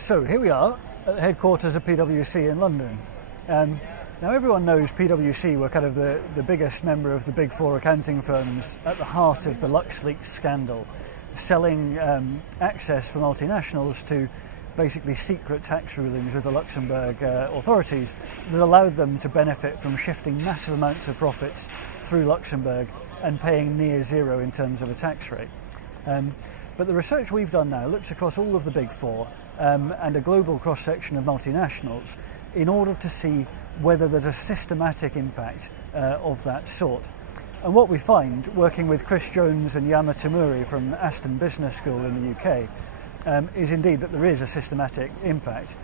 So here we are at the headquarters of PwC in London. Now everyone knows PwC were kind of the biggest member of the big four accounting firms at the heart of the LuxLeaks scandal, selling access for multinationals to basically secret tax rulings with the Luxembourg authorities that allowed them to benefit from shifting massive amounts of profits through Luxembourg and paying near zero in terms of a tax rate. But the research we've done now looks across all of the big four and a global cross-section of multinationals in order to see whether there's a systematic impact of that sort. And what we find, working with Chris Jones and Yama Tamuri from Aston Business School in the UK, is indeed that there is a systematic impact.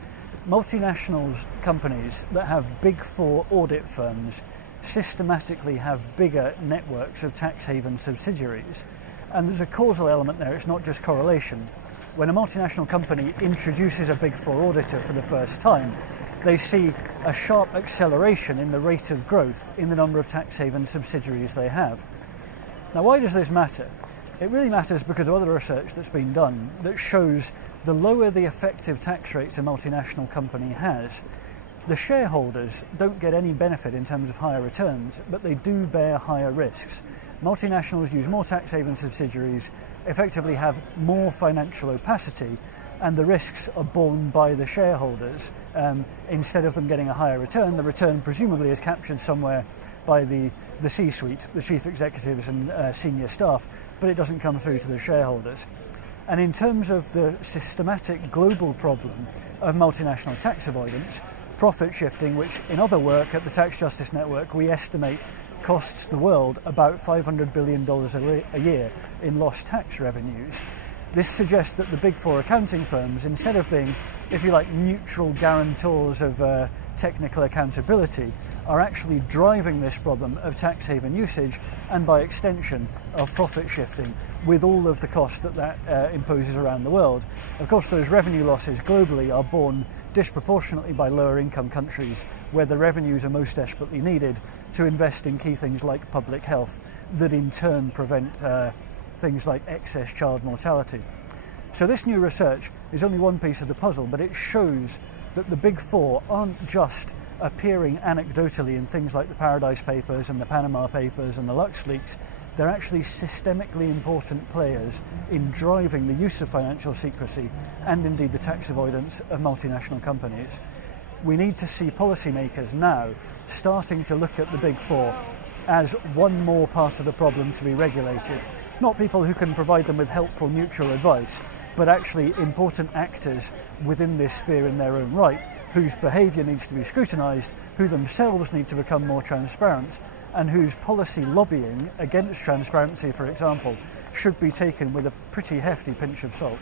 Multinationals companies that have big four audit firms systematically have bigger networks of tax haven subsidiaries. And there's a causal element there, it's not just correlation. When a multinational company introduces a big four auditor for the first time, they see a sharp acceleration in the rate of growth in the number of tax haven subsidiaries they have. Now, why does this matter? It really matters because of other research that's been done that shows the lower the effective tax rates a multinational company has, the shareholders don't get any benefit in terms of higher returns, but they do bear higher risks. Multinationals use more tax haven subsidiaries, effectively have more financial opacity, and the risks are borne by the shareholders. Instead of them getting a higher return, the return presumably is captured somewhere by the C-suite, the chief executives and senior staff, but it doesn't come through to the shareholders. And in terms of the systematic global problem of multinational tax avoidance, profit shifting, which in other work at the Tax Justice Network we estimate costs the world about $500 billion a year in lost tax revenues. This suggests that the big four accounting firms, instead of being, if you like, neutral guarantors of technical accountability, are actually driving this problem of tax haven usage and by extension of profit shifting with all of the costs that imposes around the world. Of course, those revenue losses globally are borne disproportionately by lower income countries where the revenues are most desperately needed to invest in key things like public health that in turn prevent things like excess child mortality. So this new research is only one piece of the puzzle, but it shows that the big four aren't just appearing anecdotally in things like the Paradise Papers and the Panama Papers and the LuxLeaks. They're actually systemically important players in driving the use of financial secrecy and indeed the tax avoidance of multinational companies. We need to see policymakers now starting to look at the big four as one more part of the problem to be regulated. Not people who can provide them with helpful neutral advice, but actually important actors within this sphere in their own right, whose behaviour needs to be scrutinised, who themselves need to become more transparent, and whose policy lobbying against transparency, for example, should be taken with a pretty hefty pinch of salt.